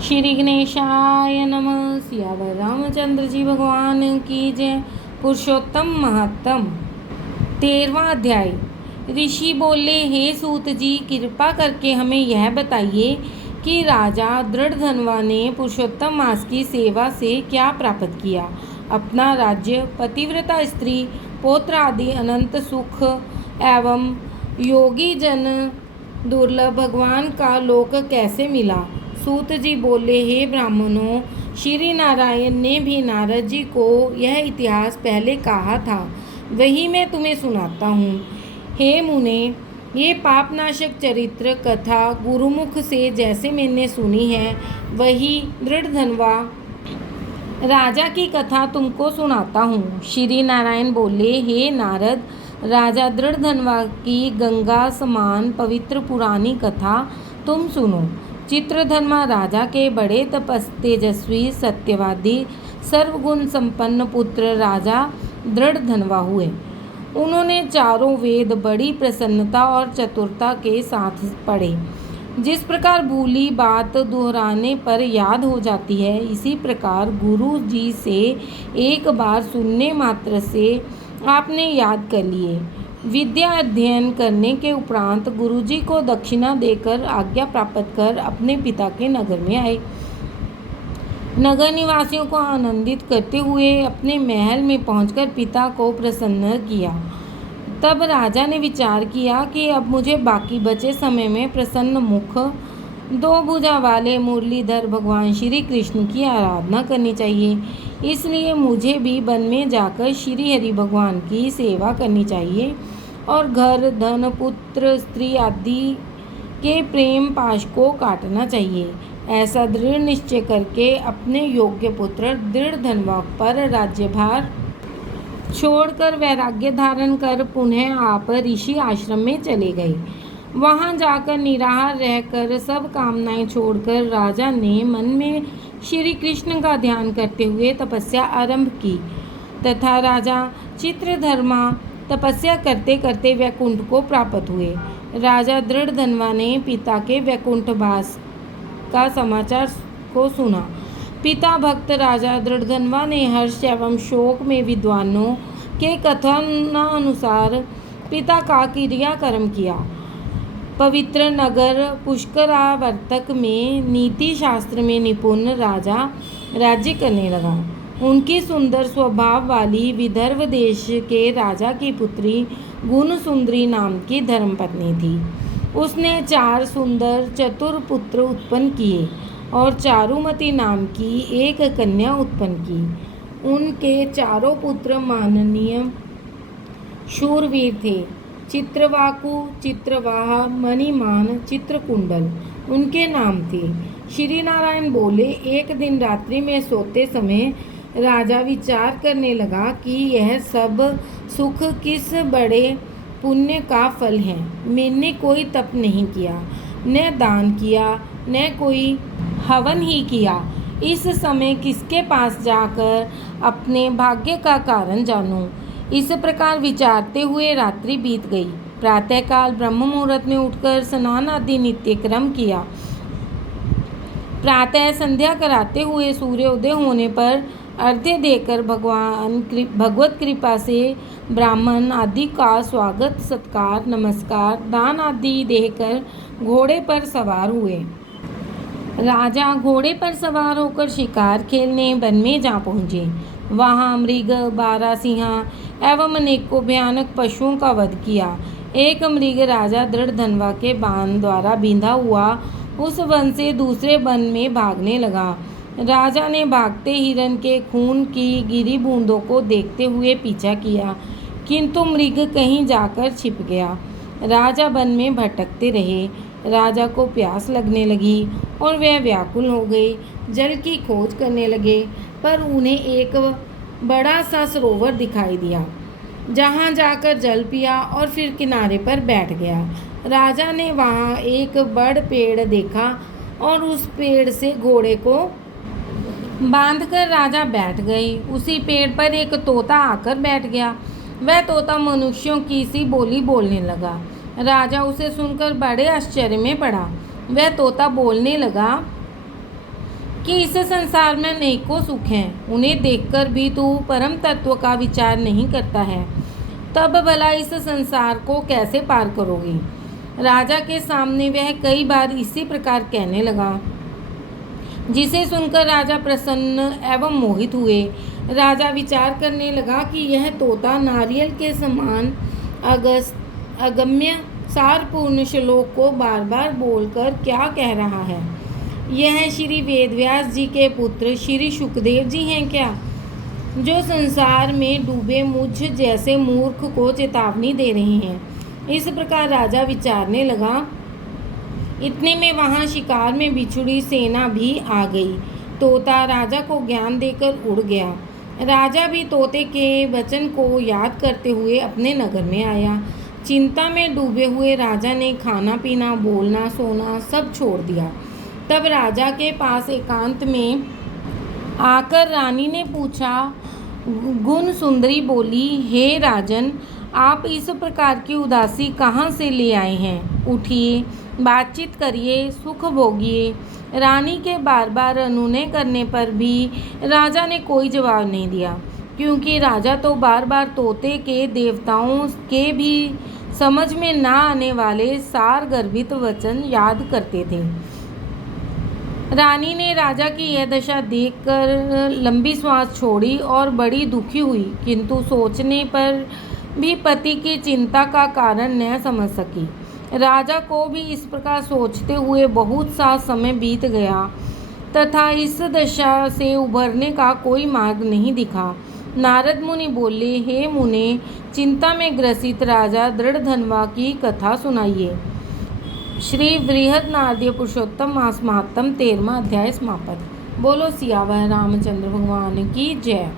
श्री गणेशाय नमः। सियावर रामचंद्र जी भगवान की जय। पुरुषोत्तम महत्तम। 13वां अध्याय। ऋषि बोले, हे सूत जी, कृपा करके हमें यह बताइए कि राजा दृढ़धनवा ने पुरुषोत्तम मास की सेवा से क्या प्राप्त किया। अपना राज्य, पतिव्रता स्त्री, पौत्र आदि अनंत सुख एवं योगी जन दुर्लभ भगवान का लोक कैसे मिला। सूत जी बोले, हे ब्राह्मणों, श्री नारायण ने भी नारद जी को यह इतिहास पहले कहा था, वही मैं तुम्हें सुनाता हूँ। हे मुने, ये पापनाशक चरित्र कथा गुरुमुख से जैसे मैंने सुनी है, वही दृढ़धनवा राजा की कथा तुमको सुनाता हूँ। श्री नारायण बोले, हे नारद, राजा दृढ़धनवा की गंगा समान पवित्र पुरानी कथा तुम सुनो। चित्रधर्मा राजा के बड़े तेजस्वी सत्यवादी सर्वगुण संपन्न पुत्र राजा दृढ़धनवा हुए। उन्होंने चारों वेद बड़ी प्रसन्नता और चतुरता के साथ पढ़े। जिस प्रकार भूली बात दोहराने पर याद हो जाती है, इसी प्रकार गुरु जी से एक बार सुनने मात्र से आपने याद कर लिए। विद्या अध्ययन करने के उपरांत गुरुजी को दक्षिणा देकर आज्ञा प्राप्त कर अपने पिता के नगर में आए। नगर निवासियों को आनंदित करते हुए अपने महल में पहुंचकर पिता को प्रसन्न किया। तब राजा ने विचार किया कि अब मुझे बाकी बचे समय में प्रसन्न मुख, दो भुजा वाले मुरलीधर भगवान श्री कृष्ण की आराधना करनी चाहिए। इसलिए मुझे भी वन में जाकर श्री हरि भगवान की सेवा करनी चाहिए और घर, धन, पुत्र, स्त्री आदि के प्रेम पाश को काटना चाहिए। ऐसा दृढ़ निश्चय करके अपने योग्य पुत्र दृढ़धनवा पर राज्यभार छोड़कर वैराग्य धारण कर पुनः आप ऋषि आश्रम में चले गए। वहां जाकर निराहार रहकर सब कामनाएं छोड़कर राजा ने मन में श्री कृष्ण का ध्यान करते हुए तपस्या आरंभ की तथा राजा चित्रधर्मा तपस्या करते करते वैकुंठ को प्राप्त हुए। राजा दृढ़धनवा ने पिता के वैकुंठवास का समाचार को सुना। पिता भक्त राजा दृढ़धनवा ने हर्ष एवं शोक में विद्वानों के कथनानुसार पिता का क्रियाकर्म किया। पवित्र नगर पुष्करावर्तक में नीति शास्त्र में निपुण राजा राज्य करने लगा। उनकी सुंदर स्वभाव वाली विदर्भ देश के राजा की पुत्री गुण सुंदरी नाम की धर्मपत्नी थी। उसने 4 सुंदर चतुर पुत्र उत्पन्न किए और चारुमती नाम की एक कन्या उत्पन्न की। उनके चारों पुत्र माननीय शूरवीर थे। चित्रवाकु, चित्रवाह, मणिमान, चित्रकुंडल उनके नाम थे। श्री नारायण बोले, एक दिन रात्रि में सोते समय राजा विचार करने लगा कि यह सब सुख किस बड़े पुण्य का फल है। मैंने कोई तप नहीं किया, न दान किया, न कोई हवन ही किया। इस समय किसके पास जाकर अपने भाग्य का कारण जानूं। इस प्रकार विचारते हुए रात्रि बीत गई। प्रातःकाल ब्रह्म मुहूर्त में उठकर स्नान आदि नित्य क्रम किया। प्रातः संध्या कराते हुए सूर्योदय होने पर अर्घ्य देकर भगवत कृपा से ब्राह्मण आदि का स्वागत सत्कार नमस्कार दान आदि देकर घोड़े पर सवार हुए। राजा घोड़े पर सवार होकर शिकार खेलने वन में जा पहुँचे। वहाँ मृग, बारहसिंहा एवं अनेकों भयानक पशुओं का वध किया। एक मृग राजा दृढ़धनवा के बाण द्वारा बिंधा हुआ उस वन से दूसरे वन में भागने लगा। राजा ने भागते हिरण के खून की गिरी बूंदों को देखते हुए पीछा किया, किंतु मृग कहीं जाकर छिप गया। राजा वन में भटकते रहे। राजा को प्यास लगने लगी और वह व्याकुल हो गए। जल की खोज करने लगे, पर उन्हें एक बड़ा सा सरोवर दिखाई दिया। जहाँ जाकर जल पिया और फिर किनारे पर बैठ गया। राजा ने वहाँ एक बड़ पेड़ देखा और उस पेड़ से घोड़े को बांधकर राजा बैठ गए। उसी पेड़ पर एक तोता आकर बैठ गया। वह तोता मनुष्यों की सी बोली बोलने लगा। राजा उसे सुनकर बड़े आश्चर्य में पड़ा। वह तोता बोलने लगा, कि इस संसार में अनेकों सुख हैं, उन्हें देखकर भी तू परम तत्व का विचार नहीं करता है, तब भला इस संसार को कैसे पार करोगी। राजा के सामने वह कई बार इसी प्रकार कहने लगा, जिसे सुनकर राजा प्रसन्न एवं मोहित हुए। राजा विचार करने लगा कि यह तोता नारियल के समान अगम्य सारपूर्ण श्लोक को बार बार बोलकर क्या कह रहा है। यह श्री वेदव्यास जी के पुत्र श्री सुखदेव जी हैं क्या, जो संसार में डूबे मुझ जैसे मूर्ख को चेतावनी दे रहे हैं। इस प्रकार राजा विचारने लगा। इतने में वहाँ शिकार में बिछुड़ी सेना भी आ गई। तोता राजा को ज्ञान देकर उड़ गया। राजा भी तोते के वचन को याद करते हुए अपने नगर में आया। चिंता में डूबे हुए राजा ने खाना पीना, बोलना, सोना सब छोड़ दिया। तब राजा के पास एकांत में आकर रानी ने पूछा। गुण सुंदरी बोली, हे राजन, आप इस प्रकार की उदासी कहाँ से ले आए हैं? उठिए, बातचीत करिए, सुख भोगिए। रानी के बार बार अनुनय करने पर भी राजा ने कोई जवाब नहीं दिया, क्योंकि राजा तो बार बार तोते के देवताओं के भी समझ में ना आने वाले सार गर्भित वचन याद करते थे। रानी ने राजा की यह दशा देखकर लंबी श्वास छोड़ी और बड़ी दुखी हुई, किंतु सोचने पर भी पति की चिंता का कारण न समझ सकी। राजा को भी इस प्रकार सोचते हुए बहुत सा समय बीत गया तथा इस दशा से उभरने का कोई मार्ग नहीं दिखा। नारद मुनि बोले, हे मुने, चिंता में ग्रसित राजा दृढ़धनवा की कथा सुनाइए। श्री बृहद पुरुषोत्तम मास महात्म 13वां अध्याय समाप्त। बोलो सियावर रामचंद्र भगवान की जय।